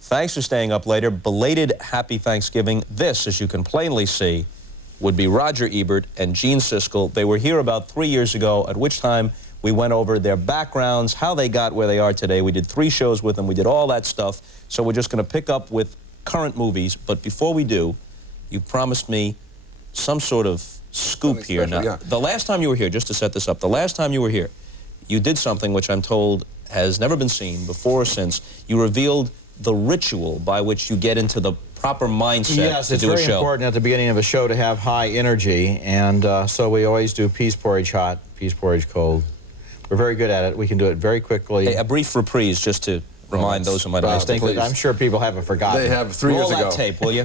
Thanks for staying up later. Belated happy Thanksgiving. This, as you can plainly see, would be Roger Ebert and Gene Siskel. They were here about 3 years ago, at which time we went over their backgrounds, how they got where they are today. We did 3 shows with them. We did all that stuff. So we're just going to pick up with current movies. But before we do, you promised me some sort of scoop here. Now, yeah. the last time you were here, just to set this up, the last time you were here, you did something which I'm told has never been seen before or since. You revealed the ritual by which you get into the proper mindset to do a show. Yes, it's very important at the beginning of a show to have high energy, and so we always do peas porridge hot, peas porridge cold. We're very good at it. We can do it very quickly. Hey, a brief reprise just to remind those who might not think that I'm sure people haven't forgotten. They have 3 years ago. Roll that tape, will you?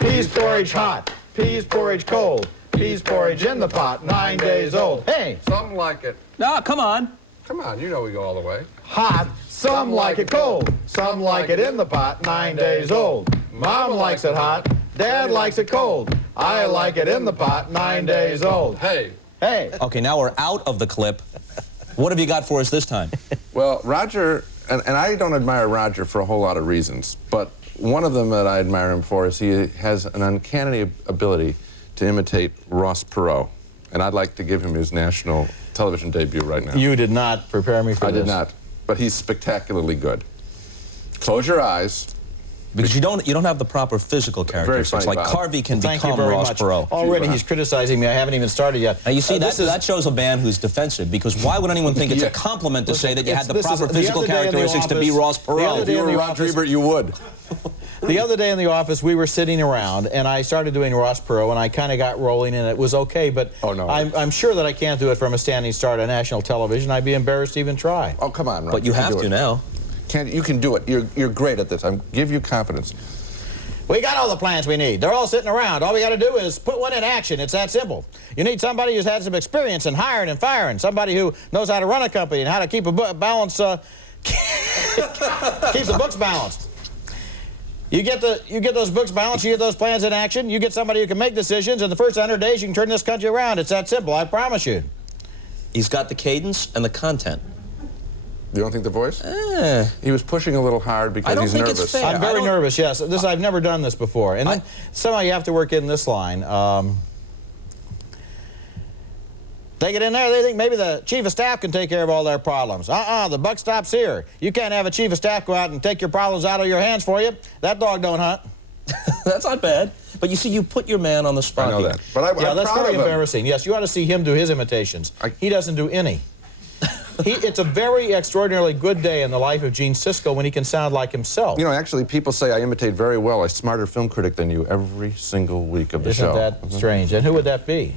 Peas porridge hot, peas porridge cold, peas porridge in the pot, 9 days old. Hey! Some like it. No, come on. Come on, you know we go all the way. Hot, some like it cold, some like it in the pot, 9 days old. Mom likes it hot, Dad likes it cold. I like it in the pot, 9 days old. Hey. Hey! Okay, now we're out of the clip. What have you got for us this time? Well, Roger, and I don't admire Roger for a whole lot of reasons, but one of them that I admire him for is he has an uncanny ability to imitate Ross Perot. And I'd like to give him his national television debut right now. You did not prepare me for this. I did not, but he's spectacularly good. Close your eyes. Because you don't have the proper physical characteristics. funny, Like Bob. Carvey can Thank you become very Ross much. Perot. Already he's criticizing me. I haven't even started yet. Now you see, that shows a man who's defensive, because why would anyone think it's a compliment to say that you had the proper physical characteristics to be Ross Perot? If you were Roger Ebert, you would. The other day in the office, we were sitting around, and I started doing Ross Perot, and I kind of got rolling, and it was okay, but Oh, no. I'm sure that I can't do it from a standing start on national television. I'd be embarrassed to even try. Oh, come on, Roger. But you have can do to it. now. You can do it. You're great at this. I give you confidence. We got all the plans we need. They're all sitting around. All we got to do is put one in action. It's that simple. You need somebody who's had some experience in hiring and firing, somebody who knows how to run a company and how to keep a balance, keeps the books balanced. You get those books balanced, you get those plans in action, you get somebody who can make decisions, in the first 100 days you can turn this country around. It's that simple, I promise you. He's got the cadence and the content. You don't think the voice? He was pushing a little hard because he's nervous. I don't think it's fair. I'm very nervous, yes. I've never done this before. And then somehow you have to work in this line. They get in there, they think maybe the chief of staff can take care of all their problems. The buck stops here. You can't have a chief of staff go out and take your problems out of your hands for you. That dog don't hunt. That's not bad. But you see, you put your man on the spot. I know here. that. But I'm that's proud very of him. embarrassing. Yes, you ought to see him do his imitations. He doesn't do any. It's a very extraordinarily good day in the life of Gene Siskel when he can sound like himself. You know, actually, people say I imitate very well. I'm a smarter film critic than you every single week of the show. Isn't that strange? And who would that be?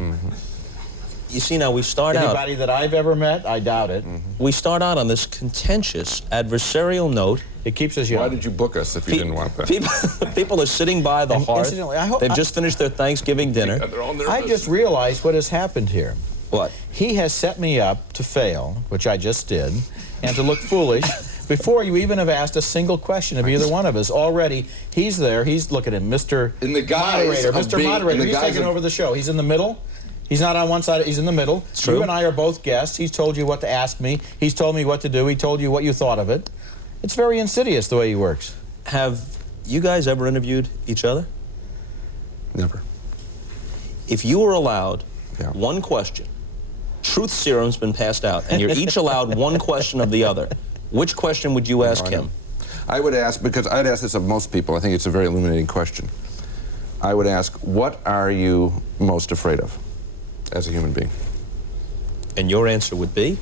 You see, now we start out. Anybody that I've ever met? I doubt it. We start out on this contentious, adversarial note. It keeps us young. Why did you book us if you didn't want that? People are sitting by the hearth. Incidentally, I hope They've just finished their Thanksgiving dinner. Yeah, they're all nervous. I just realized what has happened here. What? He has set me up to fail, which I just did, and to look foolish before you even have asked a single question of either one of us. Already, he's there. He's, look at him, Mr. In the guise Moderator. of Mr. being- Moderator, in the he's guise taking of- over the show. He's in the middle. He's not on one side, he's in the middle. true. You and I are both guests. He's told you what to ask me. He's told me what to do. He told you what you thought of it. It's very insidious the way he works. Have you guys ever interviewed each other? Never. If you were allowed Yeah. one question, truth serum's been passed out, and you're each allowed one question of the other, which question would you ask him? I would ask, because I'd ask this of most people, I think it's a very illuminating question. I would ask, what are you most afraid of as a human being? And your answer would be?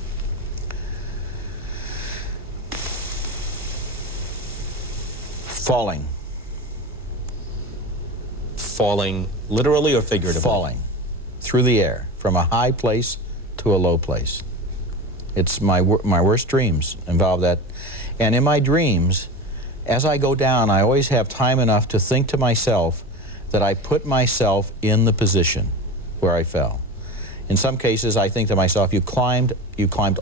Falling. Falling literally or figuratively? Falling through the air from a high place to a low place. It's my worst dreams involve that. And in my dreams, as I go down, I always have time enough to think to myself that I put myself in the position where I fell. In some cases, I think to myself, you climbed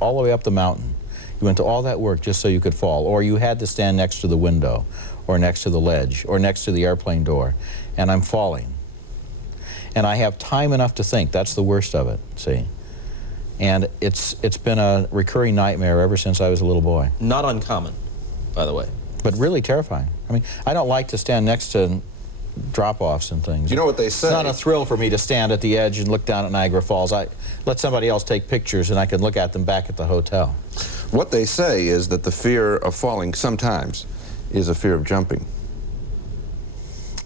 all the way up the mountain. You went to all that work just so you could fall, or you had to stand next to the window, or next to the ledge, or next to the airplane door, and I'm falling. And I have time enough to think. That's the worst of it, see? And it's been a recurring nightmare ever since I was a little boy. Not uncommon, by the way. but really terrifying. I mean, I don't like to stand next to drop-offs and things. You know what they say? It's not a thrill for me to stand at the edge and look down at Niagara Falls. I let somebody else take pictures and I can look at them back at the hotel. What they say is that the fear of falling sometimes is a fear of jumping.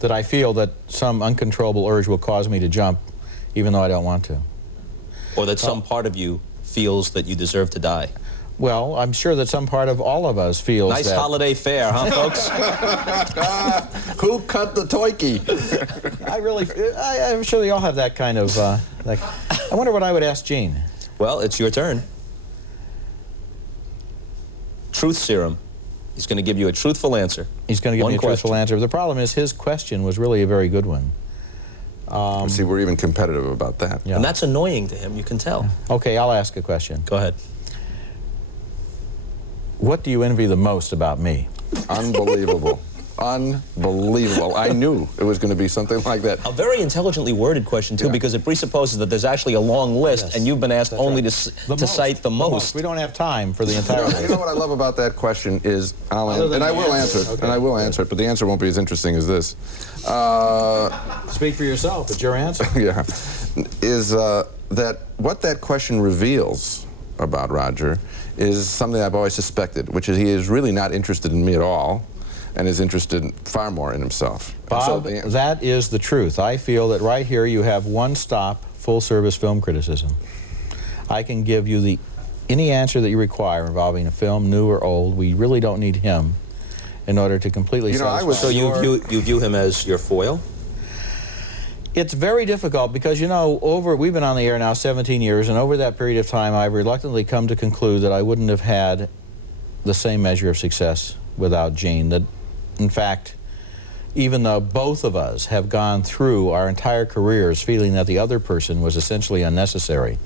That I feel that some uncontrollable urge will cause me to jump even though I don't want to. Or that some part of you feels that you deserve to die. Well, I'm sure that some part of all of us feels Nice that. holiday fare, huh, folks? Who cut the toiki? I'm sure they all have that kind of, I wonder what I would ask Gene. Well, it's your turn. Truth serum. He's going to give you a truthful answer. He's going to give One me a truthful question. answer. The problem is his question was really a very good one. See, we're even competitive about that. Yeah. And that's annoying to him, you can tell. Okay, I'll ask a question. Go ahead. What do you envy the most about me? Unbelievable. Unbelievable. I knew it was going to be something like that. A very intelligently worded question, too, Yeah. because it presupposes that there's actually a long list, Yes, and you've been asked only right. to cite the most. We don't have time for the entire You list. know what I love about that question is, Other than and I the will answer. answer it, Okay. and I will answer it, but the answer won't be as interesting as this. Speak for yourself. It's your answer. Yeah, is that what that question reveals about Roger is something I've always suspected, which is he is really not interested in me at all, and is interested far more in himself. Bob, that is the truth. I feel that right here you have one-stop, full-service film criticism. I can give you any answer that you require involving a film, new or old. We really don't need him in order to completely satisfy. So you view him as your foil? It's very difficult because, you know, we've been on the air now 17 years, and over that period of time, I've reluctantly come to conclude that I wouldn't have had the same measure of success without Gene. That, in fact, even though both of us have gone through our entire careers feeling that the other person was essentially unnecessary,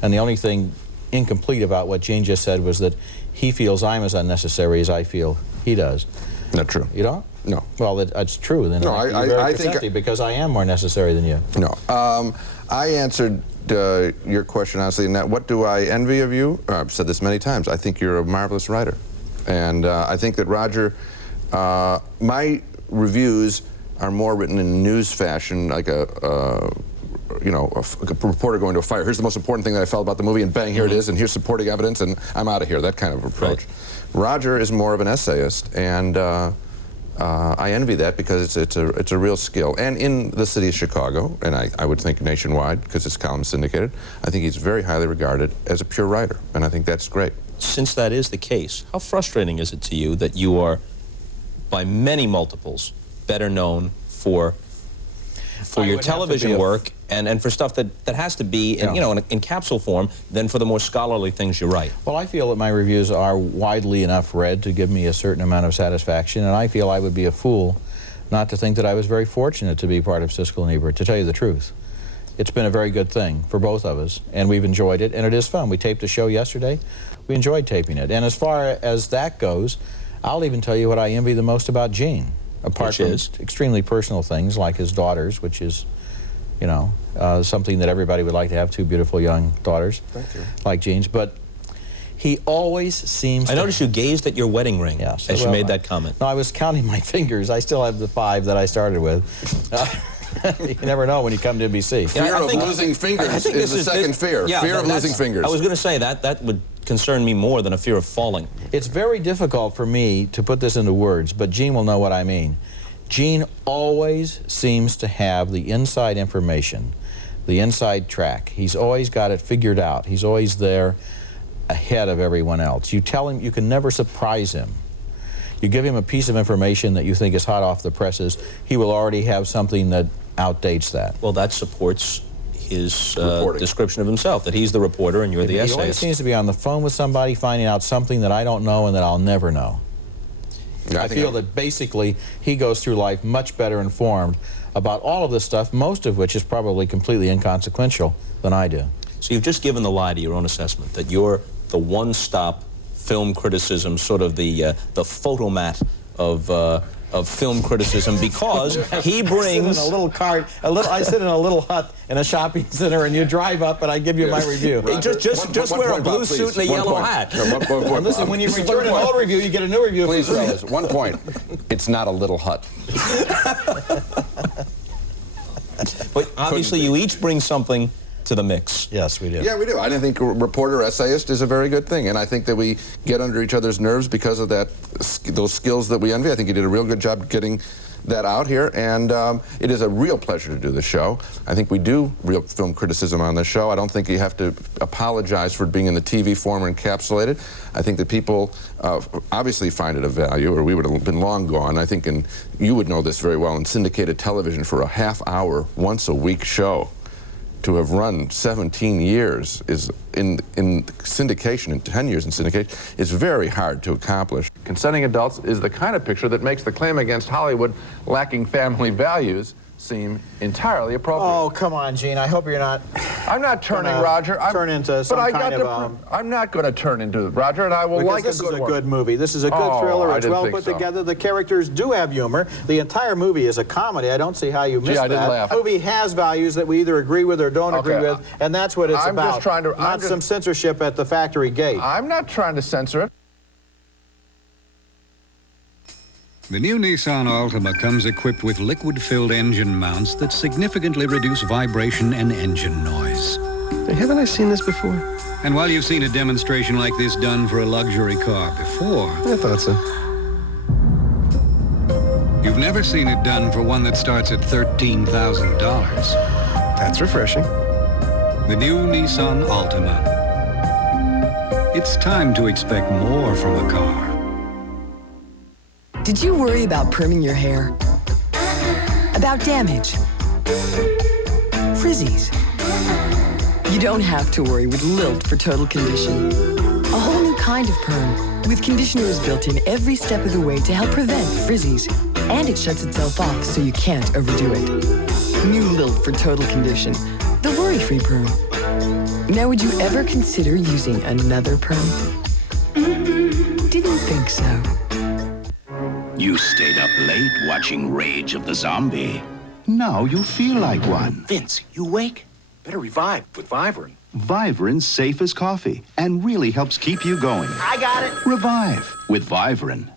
and the only thing incomplete about what Gene just said was that he feels I'm as unnecessary as I feel he does. Not true. You don't? No. Well, that's true. Then No, I think empty because I am more necessary than you. No. I answered your question honestly in that, what do I envy of you? I've said this many times. I think you're a marvelous writer. And I think that Roger, my reviews are more written in news fashion, like a reporter going to a fire. Here's the most important thing that I felt about the movie, and bang, here it is, and here's supporting evidence, and I'm out of here, that kind of approach. Right. Roger is more of an essayist, and I envy that because it's a real skill. And in the city of Chicago, and I would think nationwide, because it's column syndicated, I think he's very highly regarded as a pure writer, and I think that's great. Since that is the case, how frustrating is it to you that you are, by many multiples, better known for your television work and for stuff that has to be in capsule form than for the more scholarly things you write? Well, I feel that my reviews are widely enough read to give me a certain amount of satisfaction, and I feel I would be a fool not to think that I was very fortunate to be part of Siskel and Ebert, to tell you the truth. It's been a very good thing for both of us, and we've enjoyed it, and it is fun. We taped a show yesterday. We enjoyed taping it. And as far as that goes, I'll even tell you what I envy the most about Gene, apart from extremely personal things like his daughters, which is, you know, something that everybody would like to have, two beautiful young daughters. Thank you. Like Gene's. But he always seems I noticed you gazed at your wedding ring as you made that comment. No, I was counting my fingers. I still have the 5 that I started with. You never know when you come to NBC. Fear of losing fingers is the second fear. Yeah, fear of losing fingers. I was going to say that would concern me more than a fear of falling. It's very difficult for me to put this into words, but Gene will know what I mean. Gene always seems to have the inside information, the inside track. He's always got it figured out. He's always there ahead of everyone else. You tell him, you can never surprise him. You give him a piece of information that you think is hot off the presses, he will already have something that outdates that. Well, that supports his Reporting. description of himself, that he's the reporter and you're the He always essayist. seems to be on the phone with somebody finding out something that I don't know and that I'll never know. Yeah, I feel that basically he goes through life much better informed about all of this stuff, most of which is probably completely inconsequential, than I do. So you've just given the lie to your own assessment, that you're the one-stop film criticism, sort of the photomat of of film criticism because he brings... I sit in a little cart, I sit in a little hut in a shopping center, and you drive up, and I give you my review. Roger, just wear a blue suit and a yellow hat. And listen, when you return an old review, you get a new review. Please, fellas, 1 point. It's not a little hut. But obviously, you each bring something to the mix. Yes, we do. Yeah, we do. I think reporter essayist is a very good thing, and I think that we get under each other's nerves because of those skills that we envy. I think you did a real good job getting that out here, and it is a real pleasure to do the show. I think we do real film criticism on this show. I don't think you have to apologize for it being in the TV form or encapsulated. I think that people obviously find it of value, or we would have been long gone. I think, and you would know this very well, in syndicated television for a half-hour, once-a-week show, to have run 17 years is in syndication, and 10 years in syndication, is very hard to accomplish. Consenting adults is the kind of picture that makes the claim against Hollywood lacking family values seem entirely appropriate. Oh, come on, Gene. I hope you're not... I'm not turning, Roger. Turn into some kind of... I'm not going to turn into Roger, and I will like this is a good movie. This is a good thriller. It's well put together. The characters do have humor. The entire movie is a comedy. I don't see how you missed that. I didn't laugh. The movie has values that we either agree with or don't agree with, and that's what it's about. Just trying to, not some censorship at the factory gate. I'm not trying to censor it. The new Nissan Altima comes equipped with liquid-filled engine mounts that significantly reduce vibration and engine noise. Haven't I seen this before? And while you've seen a demonstration like this done for a luxury car before, I thought so. you've never seen it done for one that starts at $13,000. That's refreshing. The new Nissan Altima. It's time to expect more from a car. Did you worry about perming your hair? About damage? Frizzies? You don't have to worry with Lilt for total condition. A whole new kind of perm, with conditioners built in every step of the way to help prevent frizzies. And it shuts itself off so you can't overdo it. New Lilt for total condition, the worry-free perm. Now, would you ever consider using another perm? Didn't think so. You stayed up late watching Rage of the Zombie. Now you feel like one. Vince, you awake? Better revive with Vivarin. Vivarin's safe as coffee and really helps keep you going. I got it. Revive with Vivarin.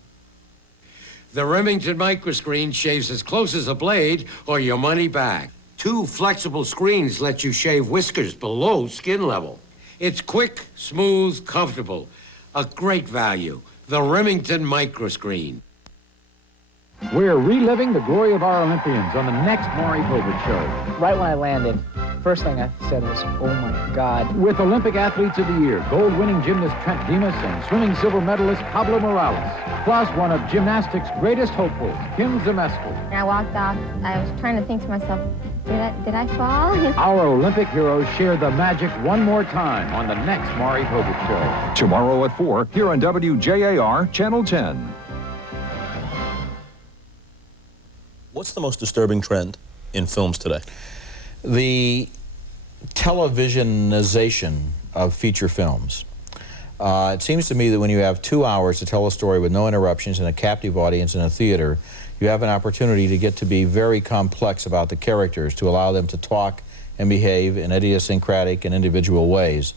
The Remington microscreen shaves as close as a blade or your money back. 2 flexible screens let you shave whiskers below skin level. It's quick, smooth, comfortable. A great value. The Remington microscreen. We're reliving the glory of our Olympians on the next Maury Povich Show. Right when I landed, first thing I said was, oh my God. With Olympic Athletes of the Year, gold-winning gymnast Trent Demas and swimming silver medalist Pablo Morales, plus one of gymnastics' greatest hopefuls, Kim Zmeskal. When I walked off, I was trying to think to myself, did I fall? Our Olympic heroes share the magic one more time on the next Maury Povich Show. Tomorrow at 4, here on WJAR Channel 10. What's the most disturbing trend in films today? The televisionization of feature films. It seems to me that when you have 2 hours to tell a story with no interruptions and a captive audience in a theater, you have an opportunity to get to be very complex about the characters, to allow them to talk and behave in idiosyncratic and individual ways.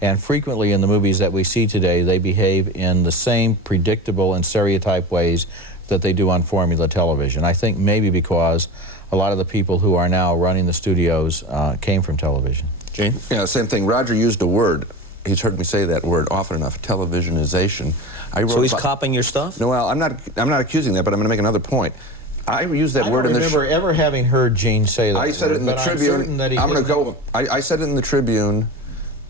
And frequently in the movies that we see today, they behave in the same predictable and stereotyped ways that they do on formula television. I think maybe because a lot of the people who are now running the studios came from television. Gene? Yeah, same thing. Roger used a word. He's heard me say that word often enough, televisionization. So he's copying your stuff? No, well, I'm not accusing that, but I'm going to make another point. I used that word in the... I don't remember ever having heard Gene say that. I said it in the Tribune. I'm going to go... I said it in the Tribune.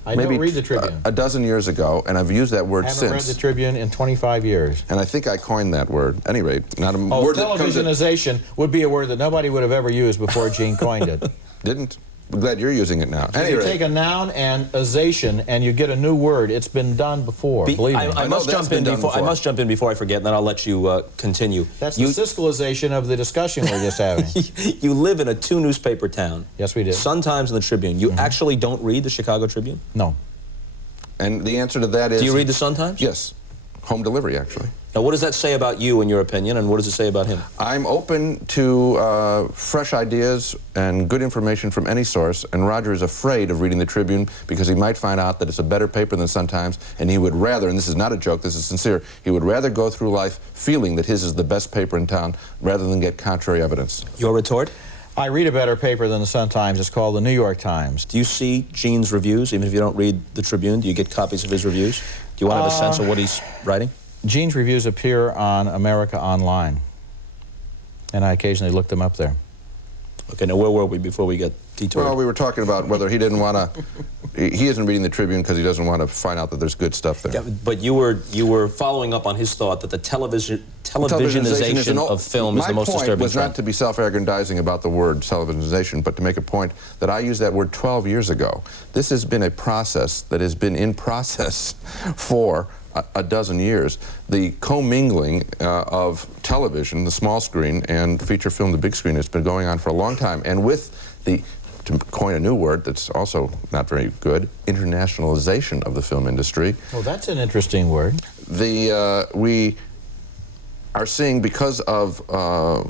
I don't read the Tribune. A dozen years ago, and I've used that word since. I haven't read the Tribune in 25 years. And I think I coined that word. At any rate, not a word that comes in... televisionization would be a word that nobody would have ever used before Gene coined it. Didn't? I'm glad you're using it now. So you take a noun and azation, and you get a new word. It's been done before, believe me. I must jump in before I forget, and then I'll let you continue. That's the Siskelization of the discussion we're just having. You live in a 2-newspaper town. Yes, we do. Sun-Times and the Tribune. You actually don't read the Chicago Tribune? No. And the answer to that is... Do you read the Sun-Times? Yes. Home delivery, actually. Now, what does that say about you, in your opinion, and what does it say about him? I'm open to fresh ideas and good information from any source, and Roger is afraid of reading the Tribune because he might find out that it's a better paper than Sun-Times, and he would rather, and this is not a joke, this is sincere, he would rather go through life feeling that his is the best paper in town rather than get contrary evidence. Your retort? I read a better paper than the Sun-Times. It's called the New York Times. Do you see Gene's reviews, even if you don't read the Tribune? Do you get copies of his reviews? Do you want to have a sense of what he's writing? Gene's reviews appear on America Online, and I occasionally look them up there. Okay, now where were we before we got detoured? Well, we were talking about whether he didn't want to, he isn't reading the Tribune because he doesn't want to find out that there's good stuff there. Yeah, but you were following up on his thought that the televisionization of film is the most disturbing My point was trend. not to be self-aggrandizing about the word televisionization, but to make a point that I used that word 12 years ago. This has been a process that has been in process for a dozen years. The commingling of television, the small screen, and feature film, the big screen, has been going on for a long time. And with the, to coin a new word that's also not very good, internationalization of the film industry. Well, that's an interesting word. We are seeing, because of the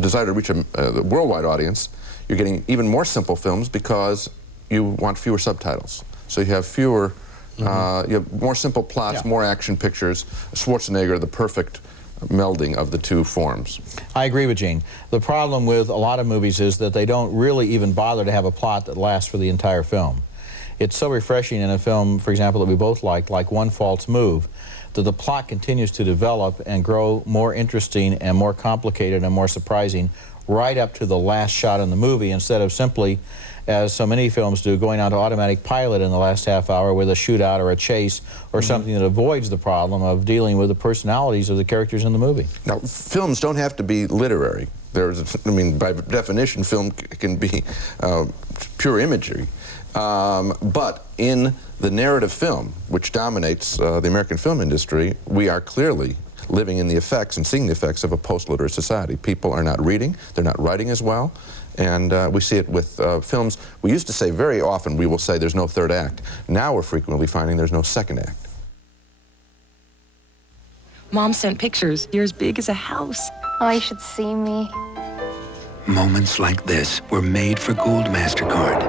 desire to reach a worldwide audience, you're getting even more simple films because you want fewer subtitles. So you have fewer, you have more simple plots, more action pictures. Schwarzenegger, the perfect melding of the two forms. I agree with Gene. The problem with a lot of movies is that they don't really even bother to have a plot that lasts for the entire film. It's so refreshing in a film, for example, that we both liked, like One False Move, that the plot continues to develop and grow more interesting and more complicated and more surprising right up to the last shot in the movie, instead of simply, as so many films do, going on to automatic pilot in the last half hour with a shootout or a chase or something that avoids the problem of dealing with the personalities of the characters in the movie. Now, films don't have to be literary. I mean, by definition, film can be pure imagery. But in the narrative film, which dominates the American film industry, we are clearly living in the effects and seeing the effects of a post-literate society. People are not reading, they're not writing as well, and we see it with films. We used to say very often, we will say there's no third act. Now we're frequently finding there's no second act. Mom sent pictures. You're as big as a house. Oh, you should see me. Moments like this were made for Gold MasterCard,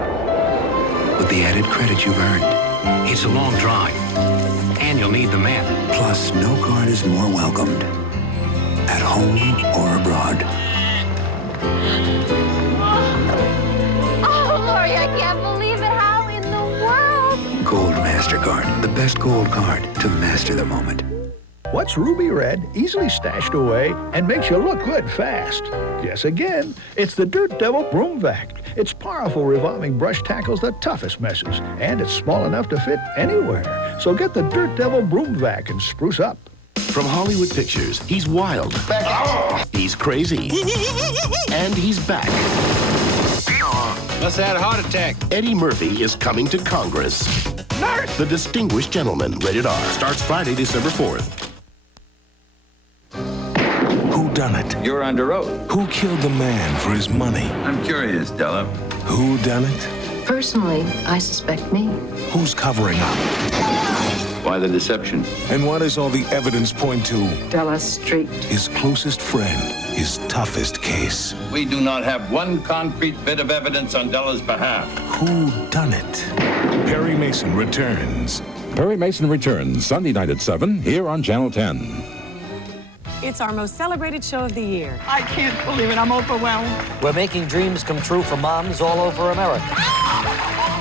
with the added credit you've earned. It's a long drive, and you'll need the map. Plus, no card is more welcomed, at home or abroad. Oh, Lori, I can't believe it. How in the world? Gold MasterCard, the best gold card to master the moment. What's ruby red, easily stashed away, and makes you look good fast? Guess again, it's the Dirt Devil Broom Vac. Its powerful revolving brush tackles the toughest messes, and it's small enough to fit anywhere. So get the Dirt Devil Broom Vac and spruce up. From Hollywood Pictures, he's wild, he's crazy, and he's back. Must have had a heart attack. Eddie Murphy is coming to Congress. Nurse! The Distinguished Gentleman, rated R, starts Friday, December 4th. Who done it? You're under oath. Who killed the man for his money? I'm curious, Della. Who done it? Personally, I suspect me. Who's covering up? Why the deception? And what does all the evidence point to? Della Street. His closest friend, his toughest case. We do not have one concrete bit of evidence on Della's behalf. Who done it? Perry Mason returns. Perry Mason returns Sunday night at 7 here on Channel 10. It's our most celebrated show of the year. I can't believe it. I'm overwhelmed. We're making dreams come true for moms all over America.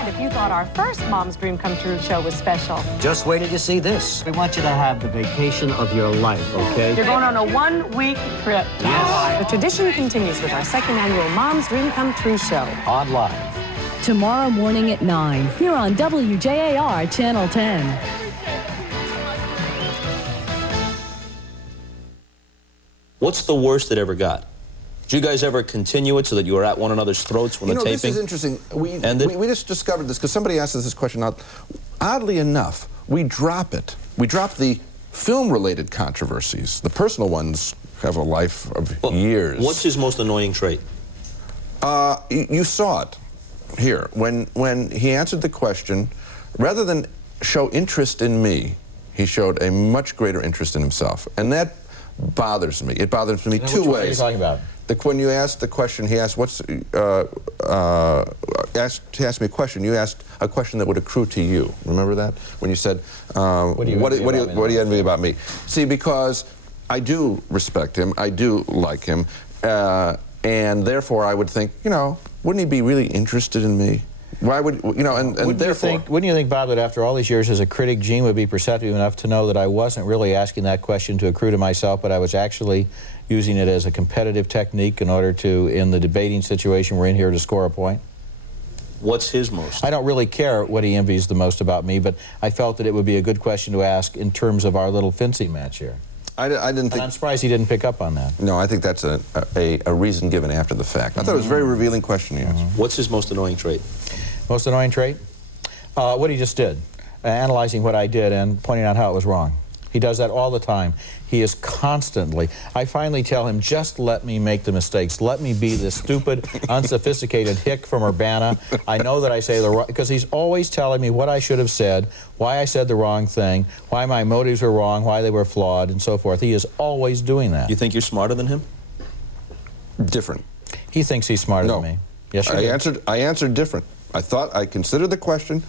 If you thought our first Mom's Dream Come True show was special, Just wait till you see this. We want you to have the vacation of your life, okay? you're going on a one-week trip. Yes. The tradition continues with our second annual Mom's Dream Come True show. On live. Tomorrow morning at 9, here on WJAR Channel 10. What's the worst it ever got? Did you guys ever continue it so that you were at one another's throats when the taping this is interesting. ended? We just discovered this because somebody asked us this question. Now, oddly enough, we drop it. We drop the film-related controversies. The personal ones have a life of years. What's his most annoying trait? You saw it here when he answered the question. Rather than show interest in me, he showed a much greater interest in himself. And that bothers me. It bothers me two ways. What are you talking about? When you asked the question, he asked, he asked me a question, you asked a question that would accrue to you. Remember that? When you said, what do you envy about me? See, because I do respect him, I do like him, and therefore I would think, you know, wouldn't he be really interested in me? Why would, you know, and therefore... Wouldn't you think, Bob, that after all these years as a critic, Gene would be perceptive enough to know that I wasn't really asking that question to accrue to myself, but I was actually using it as a competitive technique in order to, in the debating situation we're in here, to score a point? What's his most? I don't really care what he envies the most about me, but I felt that it would be a good question to ask in terms of our little fencing match here. I didn't think... And I'm surprised he didn't pick up on that. No, I think that's a reason given after the fact. I thought it was a very revealing question he asked. What's his most annoying trait? Most annoying trait? What he just did. Analyzing what I did and pointing out how it was wrong. He does that all the time. He is constantly... I finally tell him, just let me make the mistakes. Let me be the stupid, unsophisticated hick from Urbana. I know that I say the right... Because he's always telling me what I should have said, why I said the wrong thing, why my motives were wrong, why they were flawed, and so forth. He is always doing that. You think you're smarter than him? Different. He thinks he's smarter than me. Yes, you do. I answered different. I considered the question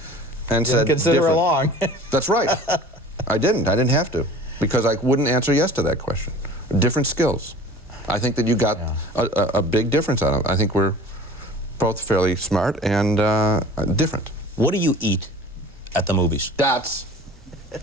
and said consider different. it long. That's right. I didn't have to, because I wouldn't answer yes to that question. Different skills. I think that you got a big difference out of it. I think we're both fairly smart and different. What do you eat at the movies? Dots.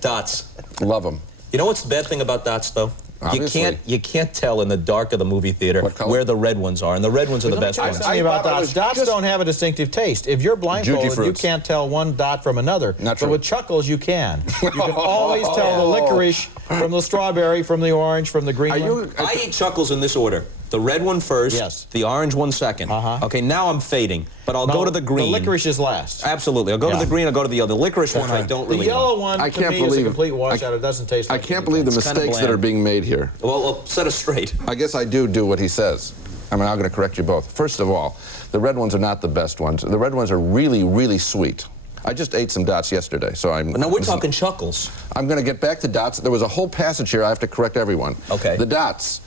Dots. Love them. You know what's the bad thing about dots, though? Obviously. You can't tell in the dark of the movie theater where the red ones are, and the red ones are the best ones. About dots. Dots don't have a distinctive taste. If you're blindfolded, you can't tell one dot from another. Not true. But with Chuckles, you can. You can always tell the licorice from the strawberry, from the orange, from the green one. I eat Chuckles in this order. The red one first, the orange one second. Okay, now I'm fading, but I'll go to the green. The licorice is last. Absolutely. I'll go to the green, I'll go to the other. The licorice one I don't really The yellow one, I can't to me, is a believe complete washout. It doesn't taste like I can't believe the mistakes that are being made here. Well, set us straight. I guess I do what he says. I'm going to correct you both. First of all, the red ones are not the best ones. The red ones are really, really sweet. I just ate some dots yesterday, so I'm... But now we're talking Chuckles. I'm going to get back to dots. There was a whole passage here I have to correct everyone. Okay. The dots.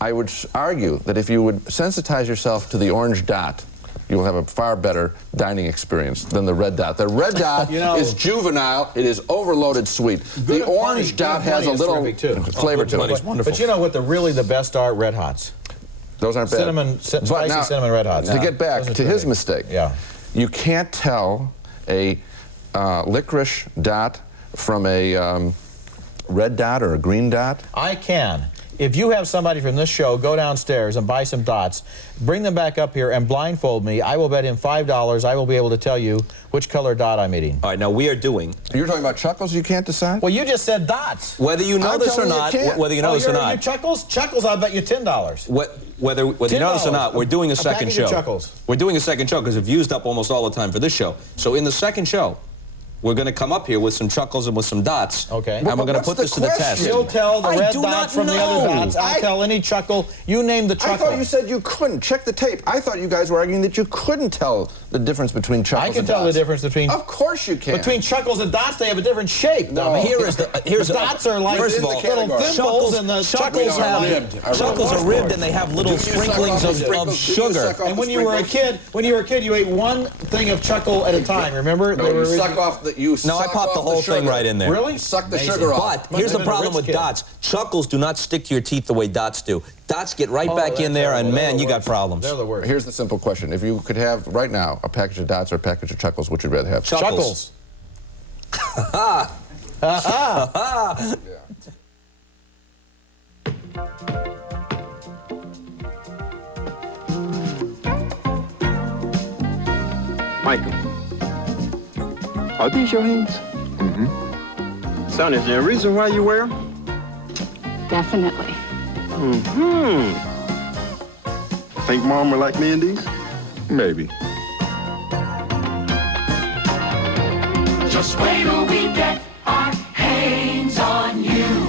I would argue that if you would sensitize yourself to the orange dot, you will have a far better dining experience than the red dot. The red dot is juvenile. It is overloaded sweet. The orange dot has a little flavor to it. But you know what really the best are? Red Hots. Those aren't bad. Spicy cinnamon Red Hots. To get back to his mistake, you can't tell a licorice dot from a red dot or a green dot. I can. If you have somebody from this show go downstairs and buy some dots, bring them back up here and blindfold me, I will bet him $5 I will be able to tell you which color dot I'm eating. All right, now we are doing... You're talking about Chuckles you can't decide? Well, you just said dots. Whether you know this or not, whether you know this or not... Chuckles? Chuckles, I'll bet you $10. Whether you know this or not, we're doing a second show. Chuckles. We're doing a second show because we've used up almost all the time for this show. So in the second show, we're going to come up here with some Chuckles and with some dots. Okay. And we're going to put this to the test. You'll tell the red dots from the other dots. I'll tell any Chuckle. You name the Chuckle. I thought you said you couldn't. Check the tape. I thought you guys were arguing that you couldn't tell the difference between Chuckles and dots. I can tell the difference between... Of course you can. Between Chuckles and dots, they have a different shape. No. Here's the dots are like little thimbles, and the Chuckles are ribbed. Chuckles are ribbed, and they have little sprinklings of sugar. And when you were a kid, you ate one thing of Chuckle at a time. Remember? No, you suck off the... No, I popped the whole thing right in there. Really? Suck the sugar off. But here's the problem with dots. Chuckles do not stick to your teeth the way dots do. Dots get right back in there, and man, you got problems. They're the worst. Here's the simple question. If you could have, right now, a package of dots or a package of Chuckles, which would you rather have? Chuckles. Ha ha! Ha! Michael, are these your hands? Mm-hmm. Son, is there a reason why you wear them? Definitely. Mm-hmm. Think Mom would like me in these? Maybe. Just wait till we get our hands on you.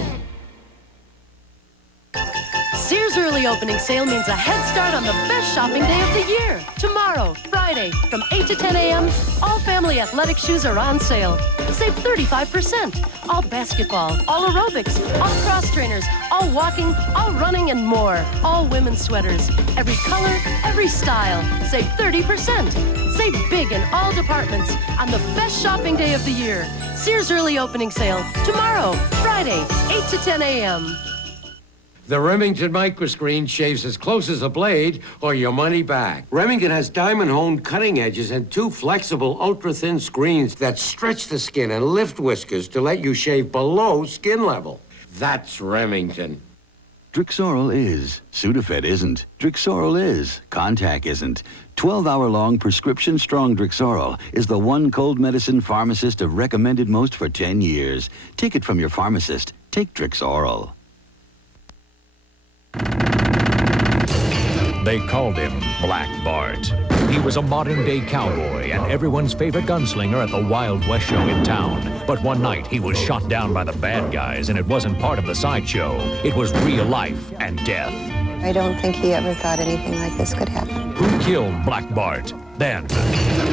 Sears early opening sale means a head start on the best shopping day of the year. Tomorrow, Friday, from 8 to 10 a.m., all family athletic shoes are on sale. save 35%. All basketball, all aerobics, all cross trainers, all walking, all running, and more. All women's sweaters. Every color, every style. Save 30%. Save big in all departments on the best shopping day of the year. Sears early opening sale tomorrow, Friday, 8 to 10 a.m. The Remington microscreen shaves as close as a blade or your money back. Remington has diamond-honed cutting edges and 2 flexible, ultra-thin screens that stretch the skin and lift whiskers to let you shave below skin level. That's Remington. Drixoral is. Sudafed isn't. Drixoral is. Contac isn't. 12-hour-long prescription-strong Drixoral is the one cold medicine pharmacists have recommended most for 10 years. Take it from your pharmacist. Take Drixoral. They called him Black Bart. He was a modern-day cowboy and everyone's favorite gunslinger at the Wild West show in town. But one night, he was shot down by the bad guys, and it wasn't part of the sideshow. It was real life and death. I don't think he ever thought anything like this could happen. Who killed Black Bart? Then,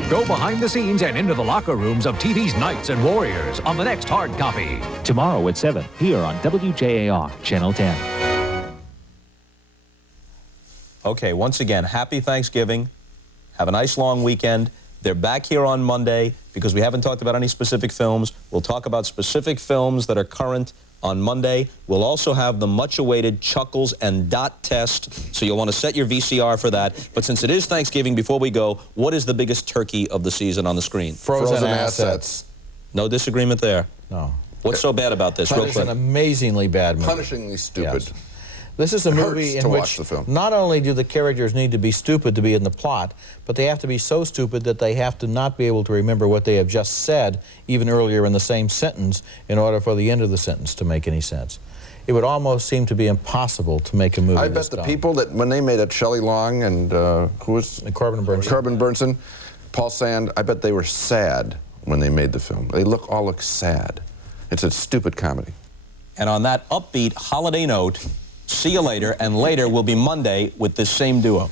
go behind the scenes and into the locker rooms of TV's Knights and Warriors on the next hard copy. Tomorrow at 7, here on WJAR Channel 10. Okay, once again, happy Thanksgiving. Have a nice long weekend. They're back here on Monday because we haven't talked about any specific films. We'll talk about specific films that are current on Monday. We'll also have the much-awaited Chuckles and Dot test, so you'll want to set your VCR for that. But since it is Thanksgiving, before we go, what is the biggest turkey of the season on the screen? Frozen assets. No disagreement there? No. What's so bad about this, real It's quick? an amazingly bad movie. Punishingly stupid. Yes. This is a movie in which not only do the characters need to be stupid to be in the plot, but they have to be so stupid that they have to not be able to remember what they have just said, even earlier in the same sentence, in order for the end of the sentence to make any sense. It would almost seem to be impossible to make a movie I bet the people that, when they made it, Shelley Long and who was? Corbin Burnson, Paul Sand, I bet they were sad when they made the film. They all look sad. It's a stupid comedy. And on that upbeat holiday note, see you later, and later will be Monday with this same duo.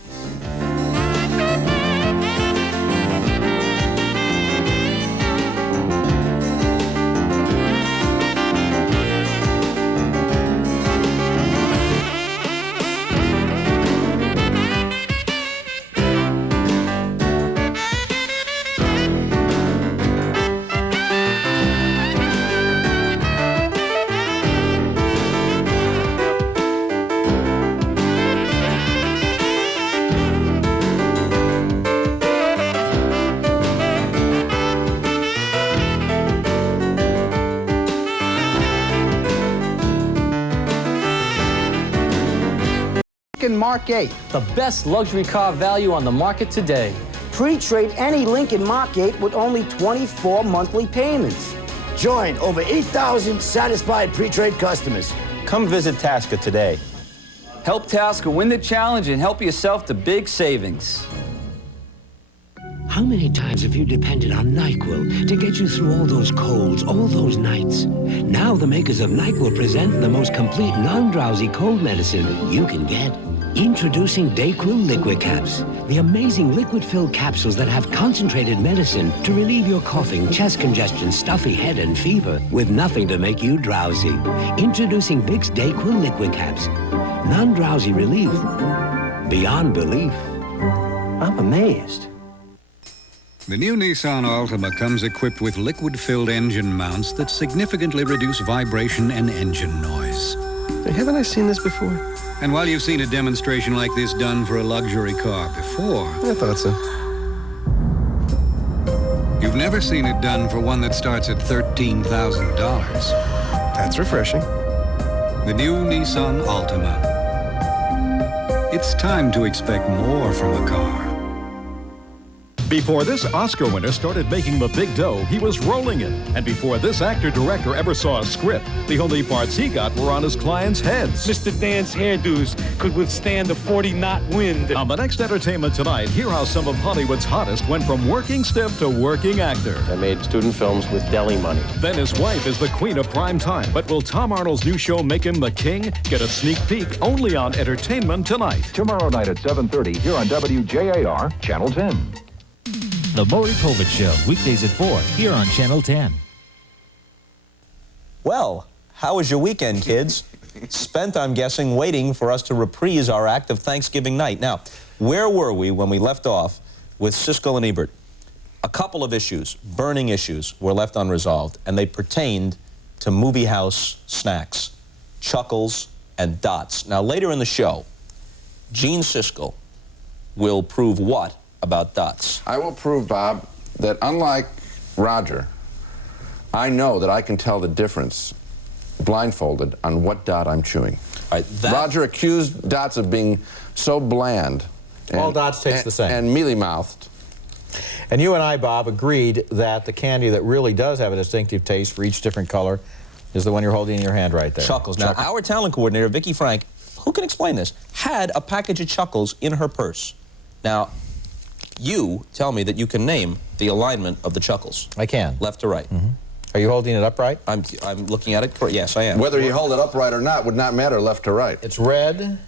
Mark 8. The best luxury car value on the market today. Pre-trade any Lincoln Mark 8 with only 24 monthly payments. Join over 8,000 satisfied pre-trade customers. Come visit Tasca today. Help Tasca win the challenge and help yourself to big savings. How many times have you depended on NyQuil to get you through all those colds, all those nights? Now the makers of NyQuil present the most complete non-drowsy cold medicine you can get. Introducing DayQuil Liquid Caps, the amazing liquid-filled capsules that have concentrated medicine to relieve your coughing, chest congestion, stuffy head, and fever with nothing to make you drowsy. Introducing Vicks DayQuil Liquid Caps. Non-drowsy relief beyond belief. I'm amazed. The new Nissan Altima comes equipped with liquid-filled engine mounts that significantly reduce vibration and engine noise. Haven't I seen this before? And while you've seen a demonstration like this done for a luxury car before... I thought so. You've never seen it done for one that starts at $13,000. That's refreshing. The new Nissan Altima. It's time to expect more from a car. Before this Oscar winner started making the big dough, he was rolling it. And before this actor-director ever saw a script, the only parts he got were on his clients' heads. Mr. Dan's hairdos could withstand a 40-knot wind. On the next Entertainment Tonight, hear how some of Hollywood's hottest went from working stiff to working actor. I made student films with deli money. Then his wife is the queen of prime time. But will Tom Arnold's new show make him the king? Get a sneak peek only on Entertainment Tonight. Tomorrow night at 7:30 here on WJAR Channel 10. The Maury Povich Show, weekdays at 4, here on Channel 10. Well, how was your weekend, kids? Spent, I'm guessing, waiting for us to reprise our act of Thanksgiving night. Now, where were we when we left off with Siskel and Ebert? A couple of issues, burning issues, were left unresolved, and they pertained to movie house snacks, Chuckles and Dots. Now, later in the show, Gene Siskel will prove what about Dots? I will prove, Bob, that unlike Roger, I know that I can tell the difference blindfolded on what dot I'm chewing. All right, Roger accused Dots of being so bland. All Dots taste the same. And mealy-mouthed. And you and I, Bob, agreed that the candy that really does have a distinctive taste for each different color is the one you're holding in your hand right there. Chuckles. Now, our talent coordinator, Vicki Frank, who can explain this, had a package of Chuckles in her purse. Now, you tell me that you can name the alignment of the Chuckles. I can. Left to right. Mm-hmm. Are you holding it upright? I'm looking at it. Yes, I am. Whether you hold it upright or not would not matter left to right. It's red,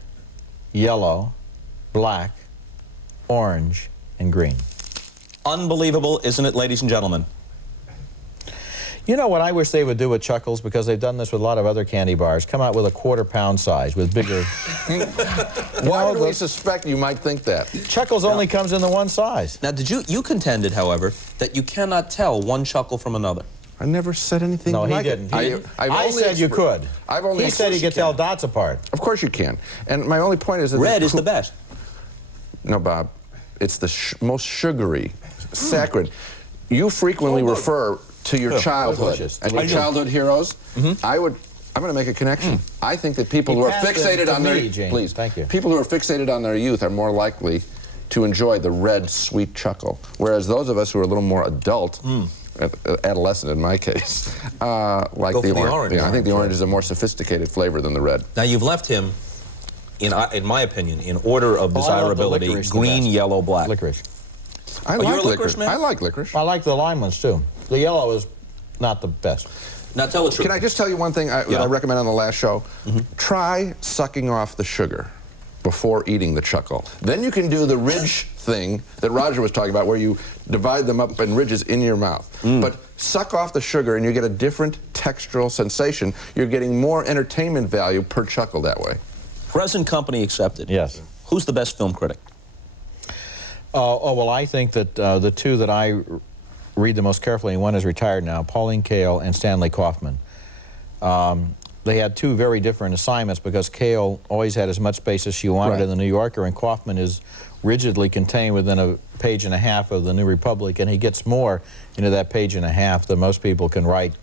yellow, black, orange, and green. Unbelievable, isn't it, ladies and gentlemen? You know what I wish they would do with Chuckles, because they've done this with a lot of other candy bars, come out with a quarter-pound size with bigger... Why do we suspect you might think that? Chuckles only comes in the one size. Now, did you contended, however, that you cannot tell one Chuckle from another? I never said anything like it. No, he didn't. I said you could. He said he could tell Dots apart. Of course you can. And my only point is that... Red is the best. No, Bob. It's the most sugary, saccharine. You frequently refer to your childhood and your childhood heroes. Mm-hmm. I'm going to make a connection. I think that people who are fixated on their... Please. Thank you. People who are fixated on their youth are more likely to enjoy the red, sweet Chuckle, whereas those of us who are a little more adult... adolescent in my case, like the orange. Yeah, I think the orange is a more sophisticated flavor than the red. Now, you've left him, in my opinion, in order of desirability, green, yellow, black. Licorice. I like licorice. I like licorice. I like the lime ones, too. The yellow is not the best. Now, tell the truth. Can I just tell you one thing that I recommend on the last show? Try sucking off the sugar before eating the Chuckle. Then you can do the ridge thing that Roger was talking about, where you divide them up in ridges in your mouth. But suck off the sugar and you get a different textural sensation. You're getting more entertainment value per Chuckle that way. Present company accepted. Yes. Who's the best film critic? Well, I think that the two that I read the most carefully, and one is retired now, Pauline Kael and Stanley Kaufman. They had two very different assignments, because Kael always had as much space as she wanted in the New Yorker, and Kaufman is rigidly contained within a page and a half of the New Republic, and he gets more into that page and a half than most people can write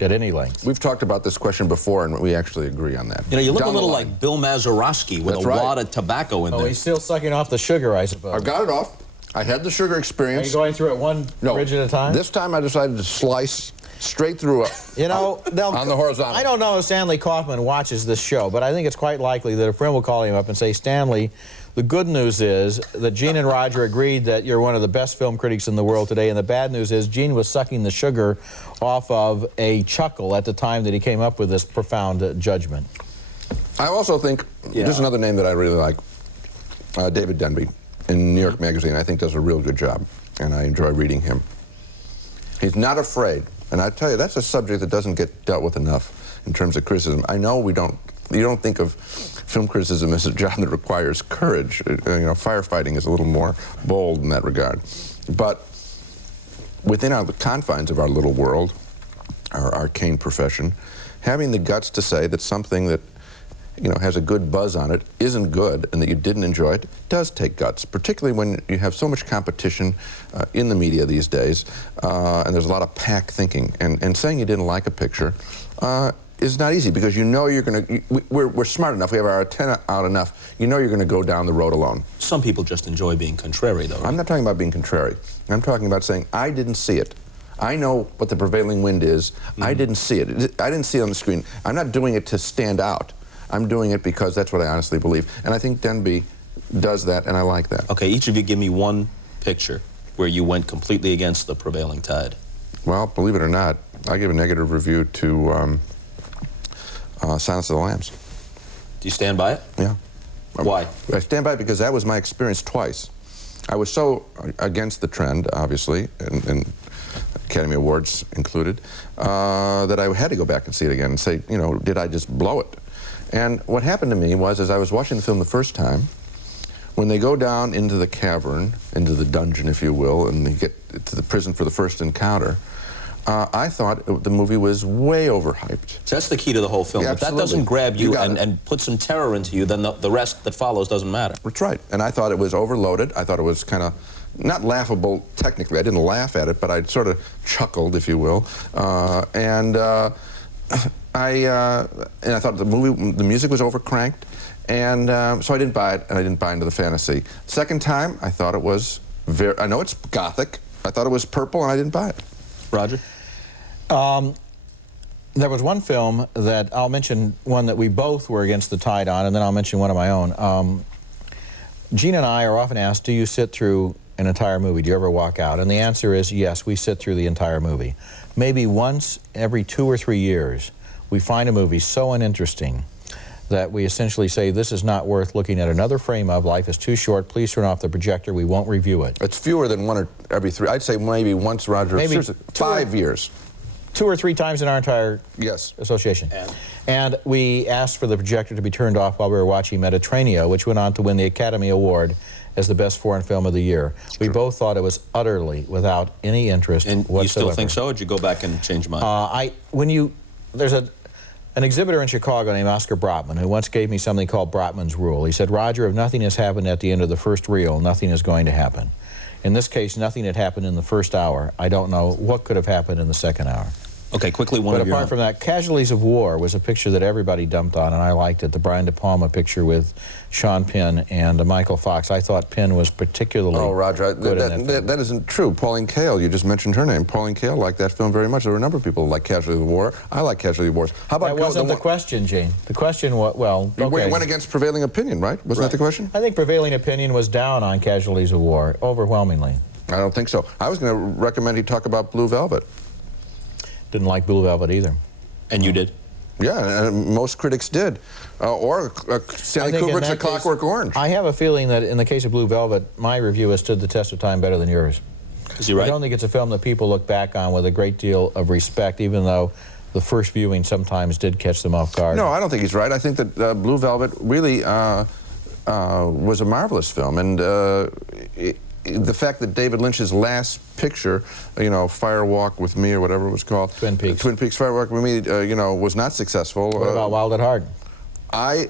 at any length. We've talked about this question before, and we actually agree on that. You know, you look a little like Bill Mazeroski with a wad of tobacco in there. Oh, he's still sucking off the sugar, I suppose. I've got it off. I had the sugar experience. Are you going through it one ridge at a time? This time I decided to slice straight through you know, on the horizontal. I don't know if Stanley Kaufman watches this show, but I think it's quite likely that a friend will call him up and say, Stanley, the good news is that Gene and Roger agreed that you're one of the best film critics in the world today, and the bad news is Gene was sucking the sugar off of a Chuckle at the time that he came up with this profound judgment. I also think, just another name that I really like, David Denby in New York Magazine, I think does a real good job, and I enjoy reading him. He's not afraid. And I tell you, that's a subject that doesn't get dealt with enough in terms of criticism. I know you don't think of film criticism as a job that requires courage. You know, firefighting is a little more bold in that regard. But within the confines of our little world, our arcane profession, having the guts to say that something that has a good buzz on it isn't good and that you didn't enjoy it does take guts, particularly when you have so much competition in the media these days, and there's a lot of pack thinking. And saying you didn't like a picture is not easy, because you know you're going to... We're smart enough, we have our antenna out enough, you know you're going to go down the road alone. Some people just enjoy being contrary, though, right? I'm not talking about being contrary. I'm talking about saying, I didn't see it. I know what the prevailing wind is. I didn't see it. I didn't see it on the screen. I'm not doing it to stand out. I'm doing it because that's what I honestly believe. And I think Denby does that, and I like that. Okay, each of you give me one picture where you went completely against the prevailing tide. Well, believe it or not, I give a negative review to Silence of the Lambs. Do you stand by it? Yeah. Why? I stand by it because that was my experience twice. I was so against the trend, obviously, and Academy Awards included, that I had to go back and see it again and say, you know, did I just blow it? And what happened to me was, as I was watching the film the first time, when they go down into the cavern, into the dungeon, if you will, and they get to the prison for the first encounter, I thought the movie was way overhyped. So that's the key to the whole film. Yeah, if that doesn't grab you and put some terror into you, then the rest that follows doesn't matter. That's right. And I thought it was overloaded. I thought it was kind of not laughable technically. I didn't laugh at it, but I sort of chuckled, if you will. And I thought the music was overcranked. And so I didn't buy it, and I didn't buy into the fantasy. Second time, I thought it was I know it's gothic. I thought it was purple, and I didn't buy it. Roger? There was one film that I'll mention, one that we both were against the tide on, and then I'll mention one of my own. Gene and I are often asked, do you sit through an entire movie? Do you ever walk out? And the answer is yes, we sit through the entire movie. Maybe once every 2 or 3 years, we find a movie so uninteresting that we essentially say, this is not worth looking at another frame of. Life is too short. Please turn off the projector. We won't review it. It's fewer than 1 or every 3. I'd say maybe once, Roger. Maybe 5 years. 2 or 3 times in our entire association. And we asked for the projector to be turned off while we were watching Mediterraneo, which went on to win the Academy Award as the best foreign film of the year. We both thought it was utterly without any interest whatsoever. You still think so, or did you go back and change your mind? There's an exhibitor in Chicago named Oscar Brotman who once gave me something called Brotman's Rule. He said, Roger, if nothing has happened at the end of the first reel, nothing is going to happen. In this case, nothing had happened in the first hour. I don't know what could have happened in the second hour. Okay, quickly, one of your apart from that, Casualties of War was a picture that everybody dumped on, and I liked it. The Brian De Palma picture with Sean Penn and Michael Fox. I thought Penn was particularly Roger, good in that film. That isn't true. Pauline Kael, you just mentioned her name. Pauline Kael liked that film very much. There were a number of people who liked Casualties of War. I like Casualties of War. How about that wasn't the question, Gene. The question was, well, you went against prevailing opinion, right? Wasn't that the question? I think prevailing opinion was down on Casualties of War, overwhelmingly. I don't think so. I was going to recommend he talk about Blue Velvet. Didn't like Blue Velvet either. And you did? Yeah, and most critics did. Or Stanley Kubrick's A Clockwork Orange. I have a feeling that in the case of Blue Velvet, my review has stood the test of time better than yours. Is he right? I don't think it's a film that people look back on with a great deal of respect, even though the first viewing sometimes did catch them off guard. No, I don't think he's right. I think that Blue Velvet really was a marvelous film. And the fact that David Lynch's last picture, you know, Fire Walk with Me or whatever it was called. Twin Peaks. Twin Peaks, Fire Walk with Me, you know, was not successful. What about Wild at Heart? I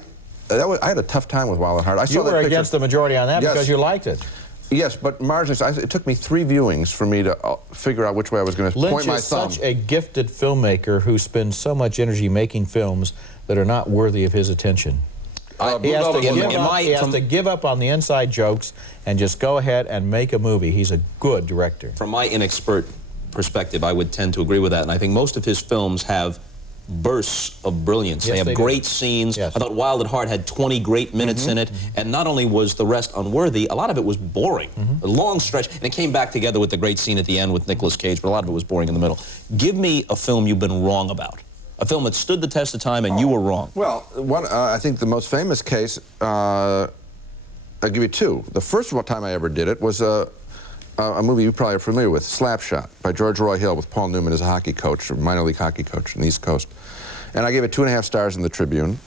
had a tough time with Wild at Heart. You were against the majority on that because you liked it. Yes, but marginally, it took me 3 viewings for me to figure out which way I was going to point my thumb. Lynch is such a gifted filmmaker who spends so much energy making films that are not worthy of his attention. He has to give up on the inside jokes and just go ahead and make a movie. He's a good director. From my inexpert perspective, I would tend to agree with that, and I think most of his films have bursts of brilliance. Yes, they have great scenes. Yes. I thought Wild at Heart had 20 great minutes in it, and not only was the rest unworthy, a lot of it was boring. A long stretch, and it came back together with the great scene at the end with Nicolas Cage, but a lot of it was boring in the middle. Give me a film you've been wrong about. A film that stood the test of time and you were wrong. Well, I think the most famous case, I'll give you 2. The first time I ever did it was a movie you probably are familiar with, Slapshot, by George Roy Hill with Paul Newman as a hockey coach, a minor league hockey coach on the East Coast. And I gave it 2.5 stars in the Tribune.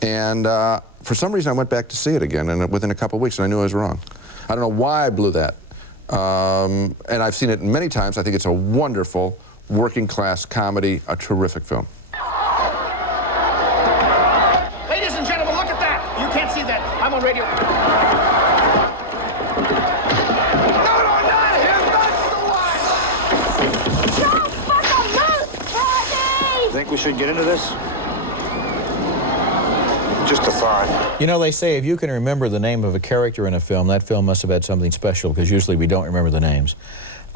And for some reason I went back to see it again and within a couple of weeks, and I knew I was wrong. I don't know why I blew that. And I've seen it many times. I think it's a wonderful working class comedy, a terrific film. Ladies and gentlemen, look at that. You can't see that. I'm on radio. No, not him. That's the one. Don't fuck a moose, Froggy. Think we should get into this? Just a thought. You know, they say if you can remember the name of a character in a film, that film must have had something special, because usually we don't remember the names.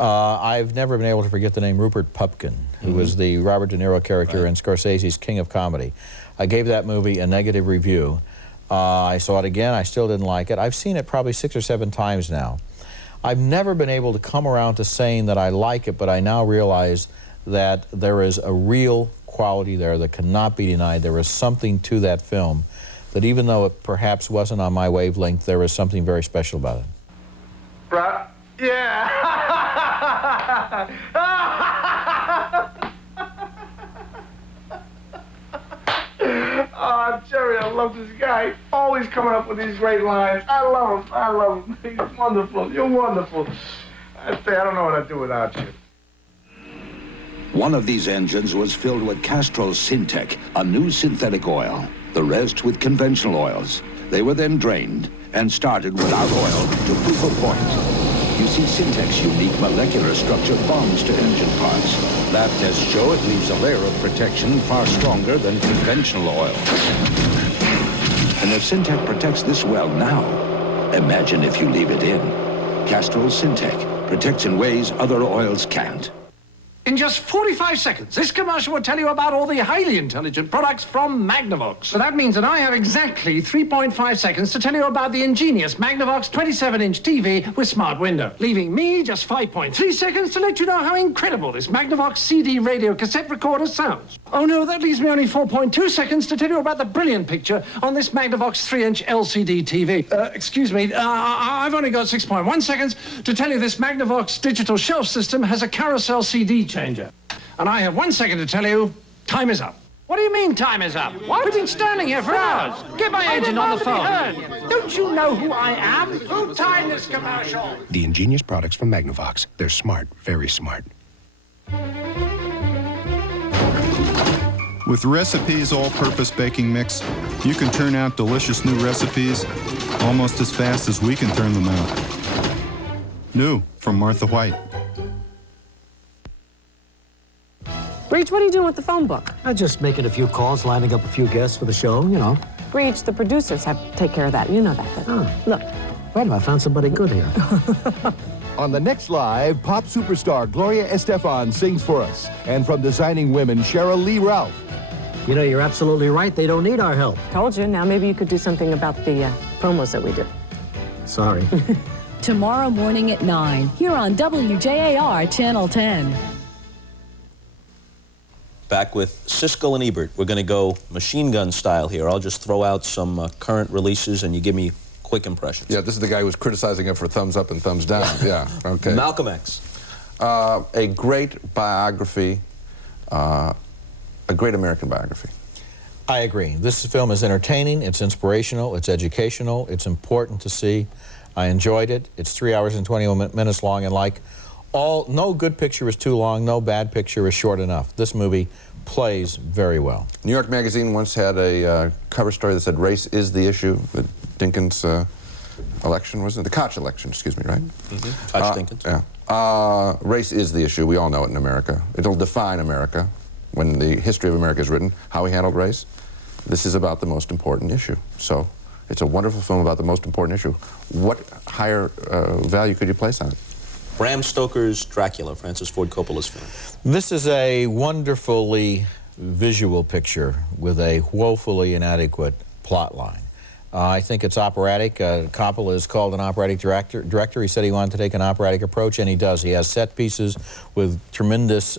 I've never been able to forget the name Rupert Pupkin, who was the Robert De Niro character in Scorsese's King of Comedy. I gave that movie a negative review. I saw it again. I still didn't like it. I've seen it probably 6 or 7 times now. I've never been able to come around to saying that I like it, but I now realize that there is a real quality there that cannot be denied. There is something to that film that, even though it perhaps wasn't on my wavelength, there is something very special about it. Yeah. Jerry, I love this guy. Always coming up with these great lines. I love him. I love him. He's wonderful. You're wonderful. I don't know what I'd do without you. One of these engines was filled with Castrol Syntec, a new synthetic oil. The rest with conventional oils. They were then drained and started without oil to prove a point. You see, Syntec's unique molecular structure bonds to engine parts. Lab tests show it leaves a layer of protection far stronger than conventional oil. And if Syntec protects this well now, imagine if you leave it in. Castrol Syntec protects in ways other oils can't. In just 45 seconds, this commercial will tell you about all the highly intelligent products from Magnavox. So that means that I have exactly 3.5 seconds to tell you about the ingenious Magnavox 27-inch TV with smart window, leaving me just 5.3 seconds to let you know how incredible this Magnavox CD radio cassette recorder sounds. Oh no, that leaves me only 4.2 seconds to tell you about the brilliant picture on this Magnavox 3-inch LCD TV. Excuse me, I've only got 6.1 seconds to tell you this Magnavox digital shelf system has a carousel CD changer. And I have 1 second to tell you, time is up. What do you mean time is up? What? We've been standing here for hours. Get my agent on the phone. Don't you know who I am? Who timed this commercial? The ingenious products from Magnavox. They're smart, very smart. With Recipes all-purpose baking mix, you can turn out delicious new recipes almost as fast as we can turn them out. New from Martha White. Breach, what are you doing with the phone book? I'm just making a few calls, lining up a few guests for the show, you know. Breach, the producers have to take care of that. You know that. Oh. Look. Right, I found somebody good here. On the next Live, pop superstar Gloria Estefan sings for us. And from Designing Women, Cheryl Lee Ralph. You know, you're absolutely right. They don't need our help. Told you. Now maybe you could do something about the promos that we do. Sorry. Tomorrow morning at 9, here on WJAR Channel 10. Back with Siskel and Ebert. We're going to go machine gun style here. I'll just throw out some current releases and you give me quick impressions. Yeah, this is the guy who was criticizing it for thumbs up and thumbs down. Yeah, okay. Malcolm X. A great biography, a great American biography. I agree. This film is entertaining, it's inspirational, it's educational, it's important to see. I enjoyed it. It's 3 hours and 21 minutes long, and like no good picture is too long, no bad picture is short enough. This movie plays very well. New York Magazine once had a cover story that said race is the issue. The Dinkins election, wasn't it? The Koch election, excuse me, right? Mm-hmm. Koch Dinkins. Yeah. Race is the issue. We all know it in America. It'll define America when the history of America is written, how we handled race. This is about the most important issue. So it's a wonderful film about the most important issue. What higher value could you place on it? Bram Stoker's Dracula, Francis Ford Coppola's film. This is a wonderfully visual picture with a woefully inadequate plot line. I think it's operatic. Coppola is called an operatic director. He said he wanted to take an operatic approach, and he does. He has set pieces with tremendous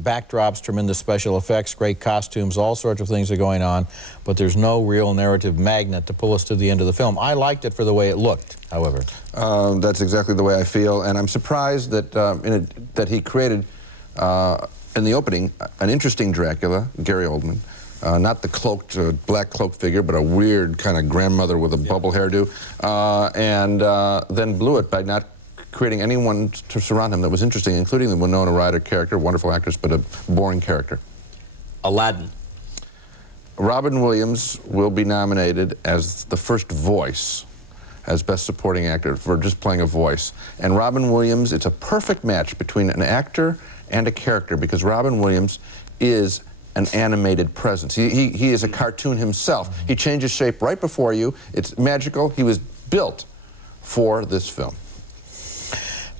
backdrops, tremendous special effects, great costumes, all sorts of things are going on, but there's no real narrative magnet to pull us to the end of the film. I liked it for the way it looked, however. That's exactly the way I feel, and I'm surprised that that he created in the opening an interesting Dracula, Gary Oldman, not the cloaked, black cloaked figure, but a weird kind of grandmother with a bubble hairdo, and then blew it by not creating anyone to surround him that was interesting, including the Winona Ryder character, wonderful actress, but a boring character. Aladdin. Robin Williams will be nominated as the first voice, as Best Supporting Actor, for just playing a voice. And Robin Williams, it's a perfect match between an actor and a character, because Robin Williams is an animated presence. He is a cartoon himself. He changes shape right before you. It's magical. He was built for this film.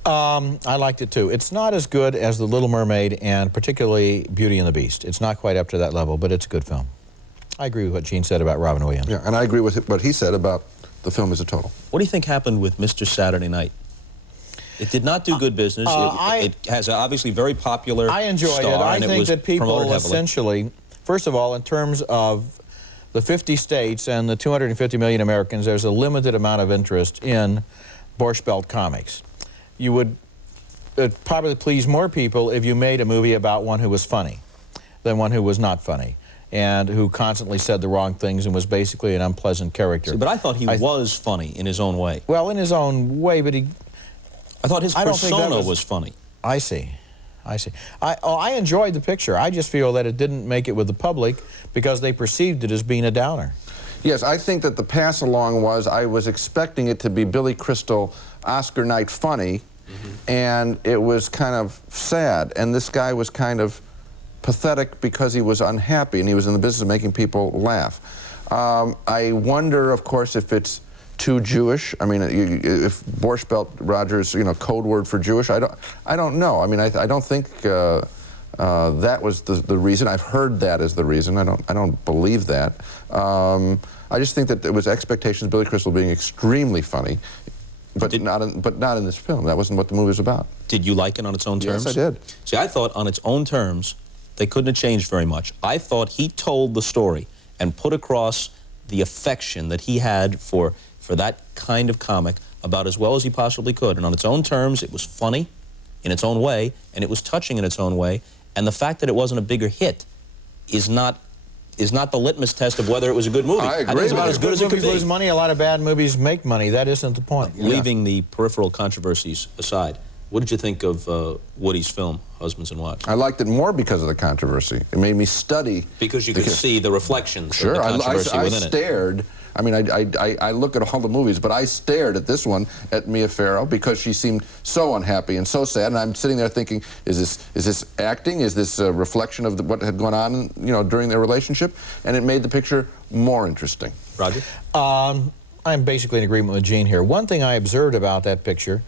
I liked it too. It's not as good as The Little Mermaid and particularly Beauty and the Beast. It's not quite up to that level, but it's a good film. I agree with what Gene said about Robin Williams. Yeah, and I agree with what he said about the film as a total. What do you think happened with Mr. Saturday Night? It did not do good business. It has an obviously very popular I enjoyed star, it. I and think it was that people essentially, first of all, in terms of the 50 states and the 250 million Americans, there's a limited amount of interest in Borscht Belt comics. You would probably please more people if you made a movie about one who was funny than one who was not funny. and who constantly said the wrong things and was basically an unpleasant character. See, but I thought he was funny in his own way. Well, in his own way, but I thought his persona was funny. I see. I enjoyed the picture. I just feel that it didn't make it with the public because they perceived it as being a downer. Yes, I think that the pass-along was I was expecting it to be Billy Crystal, Oscar night funny, and it was kind of sad. And this guy was kind of pathetic because he was unhappy, and he was in the business of making people laugh. I wonder, of course, if it's too Jewish. I mean, if Borscht Belt Rogers, code word for Jewish, I don't know. I mean, I don't think that was the reason. I've heard that as the reason. I don't believe that. I just think that there was expectations of Billy Crystal being extremely funny, but not in this film. That wasn't what the movie was about. Did you like it on its own terms? Yes, I did. See, I thought on its own terms, they couldn't have changed very much. I thought he told the story and put across the affection that he had for that kind of comic about as well as he possibly could. And on its own terms, it was funny in its own way, and it was touching in its own way. And the fact that it wasn't a bigger hit is not the litmus test of whether it was a good movie. I agree. think it's about as good as it could Movies lose be. money, a lot of bad movies make money. That isn't the point. Leaving the peripheral controversies aside, what did you think of Woody's film, Husbands and Wives? I liked it more because of the controversy. It made me study. Because you could see the reflections Sure, of the controversy I within it. stared. I mean, I look at all the movies, but I stared at this one, at Mia Farrow, because she seemed so unhappy and so sad, and I'm sitting there thinking, is this acting? Is this a reflection of what had gone on, during their relationship? And it made the picture more interesting. Roger? I'm basically in agreement with Gene here. One thing I observed about that picture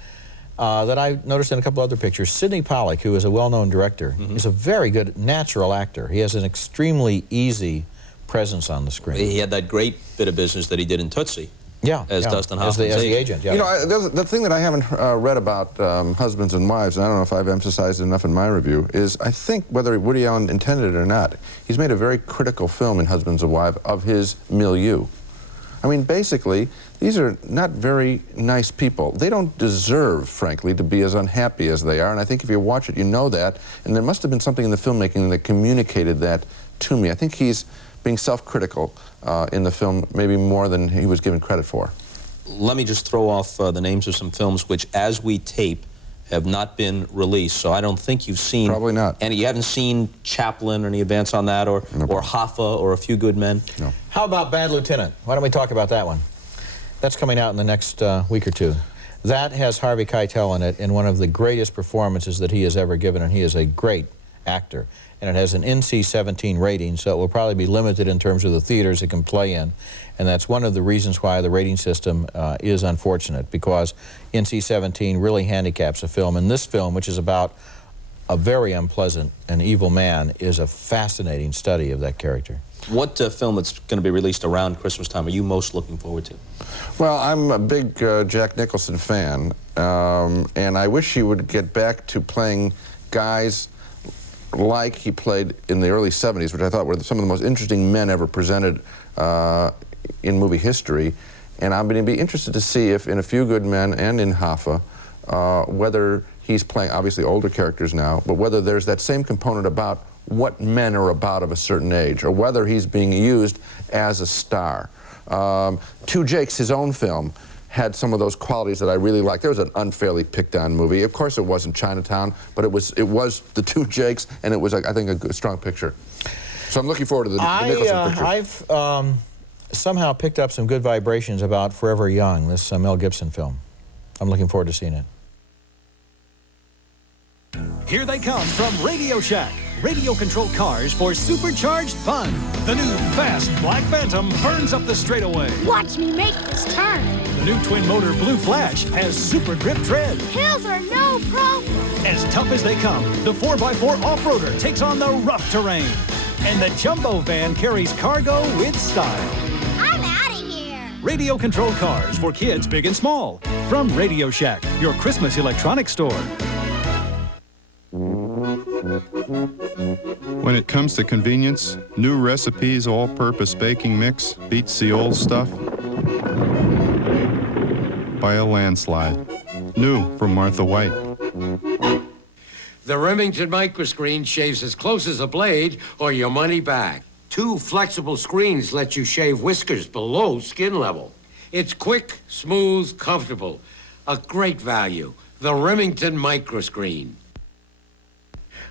that I noticed in a couple other pictures, Sidney Pollack, who is a well-known director, is a very good natural actor. He has an extremely easy presence on the screen. He had that great bit of business that he did in Tootsie. As Dustin Hoffman's as the agent. Yeah. The thing that I haven't read about Husbands and Wives, and I don't know if I've emphasized it enough in my review, is I think whether Woody Allen intended it or not, he's made a very critical film in Husbands and Wives of his milieu. I mean, basically, these are not very nice people. They don't deserve, frankly, to be as unhappy as they are, and I think if you watch it, you know that, and there must have been something in the filmmaking that communicated that to me. I think he's being self-critical in the film, maybe more than he was given credit for. Let me just throw off the names of some films which, as we tape, have not been released. So I don't think you've seen... Probably not. And you haven't seen Chaplin or any advance on that, or Hoffa, or A Few Good Men? No. How about Bad Lieutenant? Why don't we talk about that one? That's coming out in the next week or two. That has Harvey Keitel in it in one of the greatest performances that he has ever given, and he is a great actor. And it has an NC-17 rating, so it will probably be limited in terms of the theaters it can play in. And that's one of the reasons why the rating system is unfortunate, because NC-17 really handicaps a film. And this film, which is about a very unpleasant and evil man, is a fascinating study of that character. What film that's going to be released around Christmas time are you most looking forward to? Well, I'm a big Jack Nicholson fan, and I wish he would get back to playing guys like he played in the early 70s, which I thought were some of the most interesting men ever presented in movie history. And I'm going to be interested to see if in A Few Good Men and in Hoffa, whether he's playing obviously older characters now, but whether there's that same component about what men are about of a certain age, or whether he's being used as a star. Two Jakes, his own film, had some of those qualities that I really liked. There was an unfairly picked on movie. Of course it wasn't Chinatown, but it was the Two Jakes, and it was, I think, a good, strong picture. So I'm looking forward to the Nicholson picture. I've somehow picked up some good vibrations about Forever Young, this Mel Gibson film. I'm looking forward to seeing it. Here they come from Radio Shack. Radio-controlled cars for supercharged fun. The new fast Black Phantom burns up the straightaway. Watch me make this turn. The new twin-motor Blue Flash has super grip tread. Hills are no problem. As tough as they come, the 4x4 off-roader takes on the rough terrain. And the Jumbo van carries cargo with style. I'm out of here. Radio-controlled cars for kids big and small. From Radio Shack, your Christmas electronics store. When it comes to convenience, new recipes all-purpose baking mix beats the old stuff by a landslide. New from Martha White. The Remington microscreen shaves as close as a blade or your money back. 2 flexible screens let you shave whiskers below skin level. It's quick, smooth, comfortable. A great value. The Remington Microscreen.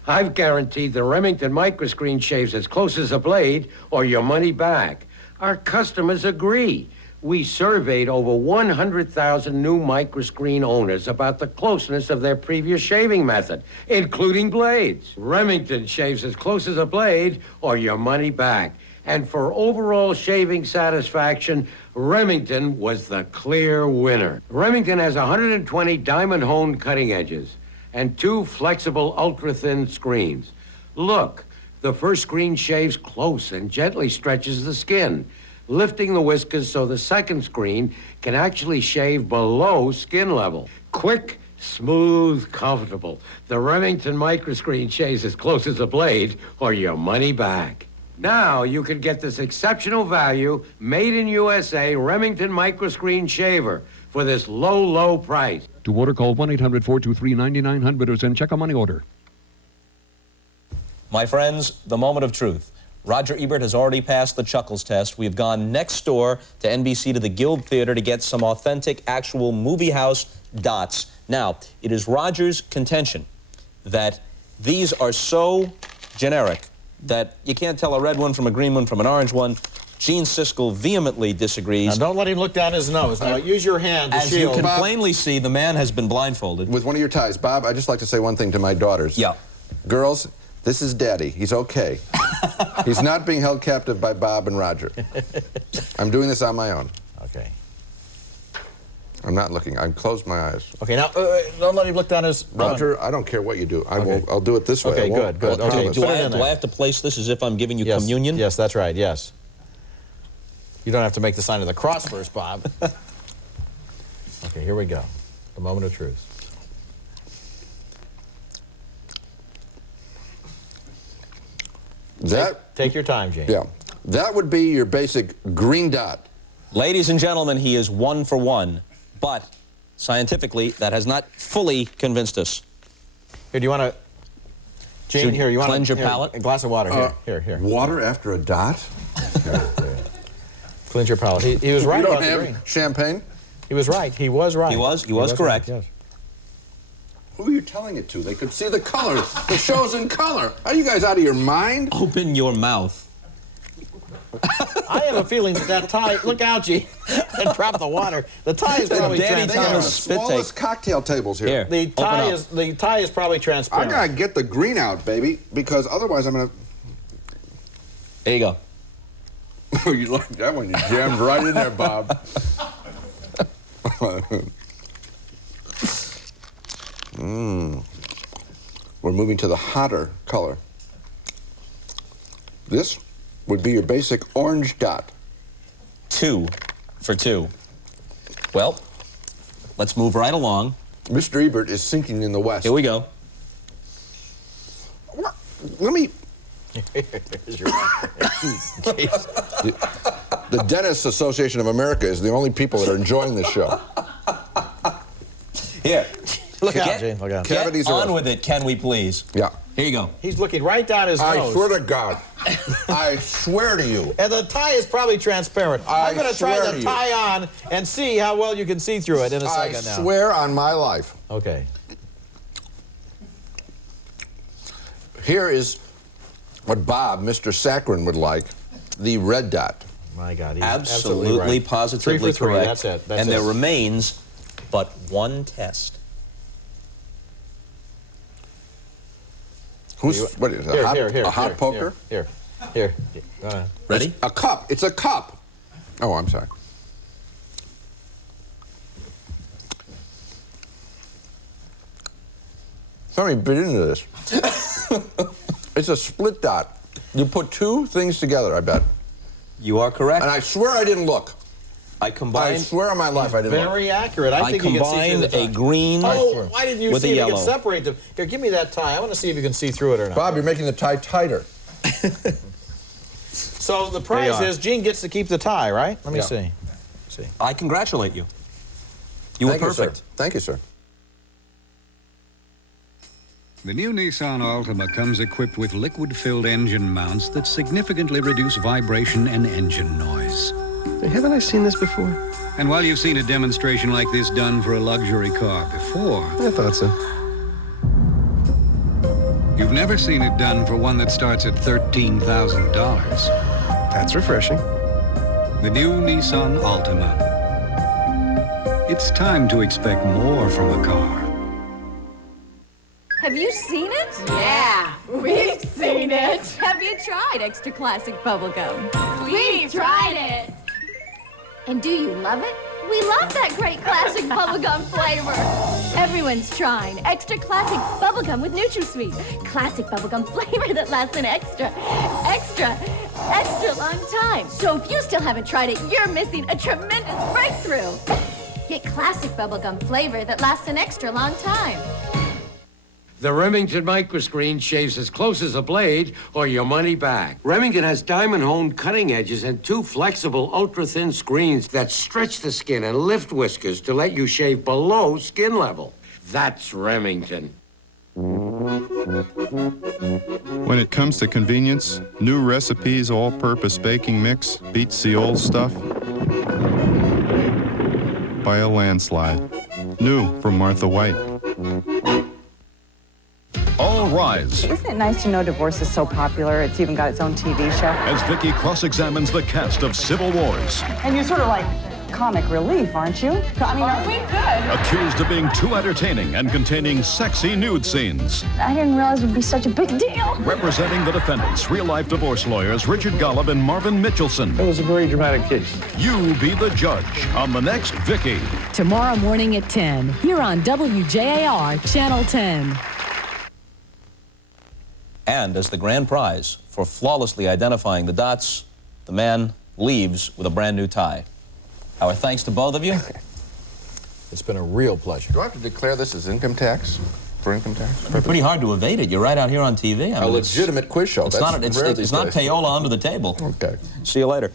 I've guaranteed the Remington Microscreen shaves as close as a blade or your money back. Our customers agree. We surveyed over 100,000 new microscreen owners about the closeness of their previous shaving method, including blades. Remington shaves as close as a blade or your money back. And for overall shaving satisfaction, Remington was the clear winner. Remington has 120 diamond-honed cutting edges and 2 flexible ultra-thin screens. Look, the first screen shaves close and gently stretches the skin, lifting the whiskers so the second screen can actually shave below skin level. Quick, smooth, comfortable. The Remington Microscreen shaves as close as a blade or your money back. Now you can get this exceptional value, made in USA Remington Microscreen shaver for this low, low price. To order, call 1-800-423-9900 or send check on money order. My friends, the moment of truth. Roger Ebert has already passed the Chuckles test. We've gone next door to NBC to the Guild Theater to get some authentic, actual movie house dots. Now, it is Roger's contention that these are so generic that you can't tell a red one from a green one from an orange one. Gene Siskel vehemently disagrees. Now, don't let him look down his nose. Now, use your hand to As shield. you can Bob, plainly see, the man has been blindfolded. With one of your ties. Bob, I'd just like to say one thing to my daughters. Yeah. Girls, this is Daddy. He's okay. He's not being held captive by Bob and Roger. I'm doing this on my own. Okay. I'm not looking. I've closed my eyes. Okay, now, don't let him look down his... Roger, I don't care what you do. Okay. I'll do it this way. Okay, good, good. Okay, Do I have to place this as if I'm giving you communion? Yes, that's right, yes. You don't have to make the sign of the cross first, Bob. Okay, here we go. The moment of truth. Take your time, Gene. Yeah. That would be your basic green dot. Ladies and gentlemen, he is 1 for 1. But scientifically, that has not fully convinced us. Here, do you want to... Gene, Should here, you want to... cleanse your palate? A glass of water, here. Water after a dot? Cleanse your palate. He was right you don't about have the green. champagne? He was right. He was right. He was correct. Right, yes. Who are you telling it to? They could see the colors. The show's in color. Are you guys out of your mind? Open your mouth. I have a feeling that tie... Look out, Gene. And drop the water. The tie is probably transparent. They are the smallest cocktail tables here. The tie is probably transparent. I gotta get the green out, baby, because otherwise I'm gonna... There you go. Oh, you like that one? You jammed right in there, Bob. We're moving to the hotter color. This would be your basic orange dot. 2 for 2. Well, let's move right along. Mr. Ebert is sinking in the west. Here we go. Let me... Here's your... The Dentists Association of America is the only people that are enjoying this show. Here. Look out, Gene. Look out. Get on with it, can we please? Yeah. Here you go. He's looking right down his I nose. swear to God. I swear to you. And the tie is probably transparent. I'm going to try the tie on and see how well you can see through it in a second now. I swear on my life. Okay. Here is what Bob, Mr. Saccharin, would like, the red dot. My God, he's Absolutely, right. positively 3 for 3, correct. that's it. That's and it. there remains but one test. What is it? A hot poker? Here. Go ahead. Ready? A cup. It's a cup. Oh, I'm sorry. Somebody bit into this. It's a split dot. You put 2 things together, I bet. You are correct. And I swear I didn't look. I combined... I swear on my life I didn't look. Very accurate. I think you can see through the tie. a green Oh, why didn't you with see a if you yellow. can separate them? Here, give me that tie. I want to see if you can see through it or not. Bob, you're making the tie tighter. So the prize is Gene gets to keep the tie, right? Let me see. I congratulate you. You were perfect. Thank you, sir. The new Nissan Altima comes equipped with liquid-filled engine mounts that significantly reduce vibration and engine noise. Haven't I seen this before? And while you've seen a demonstration like this done for a luxury car before... I thought so. You've never seen it done for one that starts at $13,000. That's refreshing. The new Nissan Altima. It's time to expect more from a car. Have you seen it? Yeah, we've seen it. Have you tried extra classic bubblegum? We've tried it. And do you love it? We love that great classic bubblegum flavor. Everyone's trying extra classic bubblegum with NutraSweet. Classic bubblegum flavor that lasts an extra long time. So if you still haven't tried it, you're missing a tremendous breakthrough. Get classic bubblegum flavor that lasts an extra long time. The Remington microscreen shaves as close as a blade or your money back. Remington has diamond-honed cutting edges and 2 flexible, ultra-thin screens that stretch the skin and lift whiskers to let you shave below skin level. That's Remington. When it comes to convenience, new recipes all-purpose baking mix beats the old stuff by a landslide. New from Martha White. All rise. Isn't it nice to know divorce is so popular, it's even got its own TV show? As Vicky cross-examines the cast of Civil Wars. And you're sort of like comic relief, aren't you? I mean, aren't we good? Accused of being too entertaining and containing sexy nude scenes. I didn't realize it would be such a big deal. Representing the defendants, real-life divorce lawyers Richard Golub and Marvin Mitchelson. It was a very dramatic case. You be the judge on the next Vicky. Tomorrow morning at 10, here on WJAR Channel 10. And as the grand prize for flawlessly identifying the dots, the man leaves with a brand new tie. Our thanks to both of you. It's been a real pleasure. Do I have to declare this as income tax? For income tax? It's pretty hard to evade it. You're right out here on TV. A legitimate quiz show. It's not payola under the table. Okay. See you later.